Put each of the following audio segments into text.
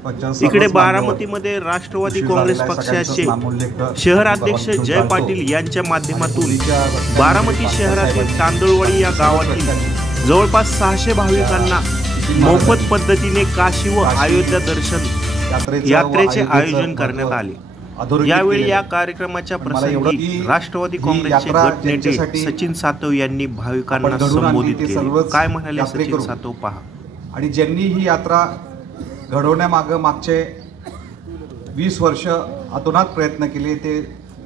इकडे बारामतीमध्ये राष्ट्रवादी काँग्रेस पक्षाचे शहराध्यक्ष जय पाटील यांच्या माध्यमातून बारामती शहरातील तांदुळवाडी या गावातील जवळपास 600 भाविकांना मोफत पद्धतीने काशी व अयोध्या दर्शन यात्रेचे आयोजन करण्यात आले। यावेळी या कार्यक्रमाच्या प्रसंगी राष्ट्रवादी काँग्रेसचे गट नेते सचिन सातव यांनी भाविकांना संबोधित केले। काय म्हणाले सचिन सातव पहा। आणि ज्यांनी ही यात्रा घडवण्यामागे मागचे 20 वर्ष अतोनात प्रयत्न केले ते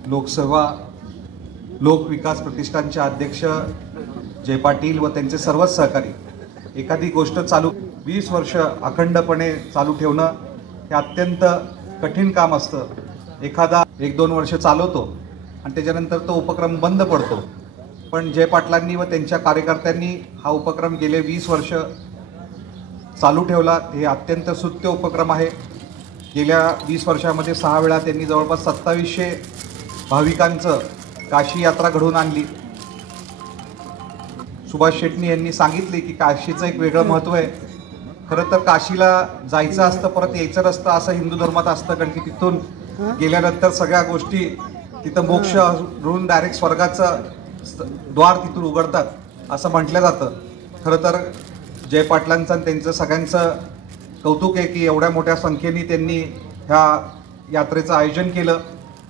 लोकसेवा लोक विकास प्रतिष्ठानचे अध्यक्ष जय पाटील व त्यांचे सर्वच सहकारी। एखादी गोष्ट चालू 20 वर्ष अखंडपणे चालू ठेवणं हे अत्यंत कठीण काम असतं। एखादा 1-2 वर्ष चालवतो आणि त्याच्यानंतर तो उपक्रम बंद पडतो, पण जय पाटलांनी व त्यांच्या कार्यकर्त्यांनी हा उपक्रम गेले 20 वर्ष चालू ठेवला। हे अत्यंत स्तुत्य उपक्रम आहे। गेल्या 20 वर्षामध्ये 6 वेळा त्यांनी जवळपास 2700 भाविकांचं काशी यात्रा घडवून आणली। सुभाष शेट्टी यांनी सांगितले की काशीचं एक वेगळं महत्त्व आहे। खरं तर काशीला जायचं असतं, परत यायचं नसतं असं हिंदू धर्मात असतं, कारण की तिथून गेल्यानंतर सगळ्या गोष्टी तिथं मोक्ष होऊन डायरेक्ट स्वर्गाचं द्वार तिथून उघडतात असं म्हटलं जातं। खरं तर जय पाटलांचं आणि त्यांचं सगळ्यांचं कौतुक आहे की एवढ्या मोठ्या संख्येने त्यांनी ह्या यात्रेचं आयोजन केलं,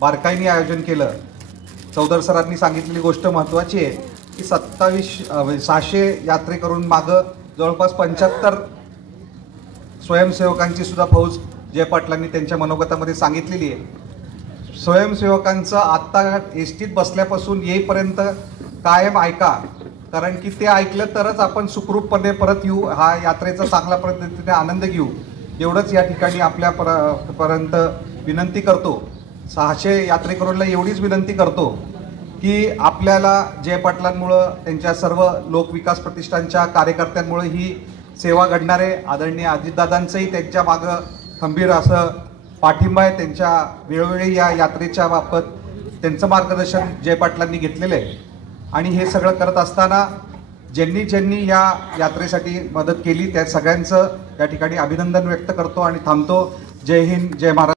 बारकाईने आयोजन केलं। चौधर सरांनी सांगितलेली गोष्ट महत्त्वाची आहे की 600 यात्रे करून मागं जवळपास 75 स्वयंसेवकांची सुद्धा फौज जय पाटलांनी त्यांच्या मनोगतामध्ये सांगितलेली आहे। स्वयंसेवकांचं आत्ता एसटीत बसल्यापासून येईपर्यंत कायम ऐका, कारण की ते ऐकलं तरच आपण सुखरूपपणे परत येऊ, हा यात्रेचा चांगल्या पद्धतीने आनंद घेऊ, एवढंच या ठिकाणी आपल्यापर्यंत विनंती करतो। 600 यात्रेकरूंना एवढीच विनंती करतो की आपल्याला जय पाटलांमुळं त्यांच्या सर्व लोकविकास प्रतिष्ठानच्या कार्यकर्त्यांमुळे ही सेवा घडणारे आदरणीय अजितदादांचंही त्यांच्या मागं खंबीर असं पाठिंबा आहे। त्यांच्या वेळोवेळी या यात्रेच्या बाबत त्यांचं मार्गदर्शन जय पाटलांनी घेतलेलं आहे। आणि हे सगळं करत असताना ज्यांनी या यात्रेसाठी मदत केली त्या सगळ्यांचं या ठिकाणी अभिनंदन व्यक्त करतो आणि थांबतो। जय हिंद, जय महाराष्ट्र।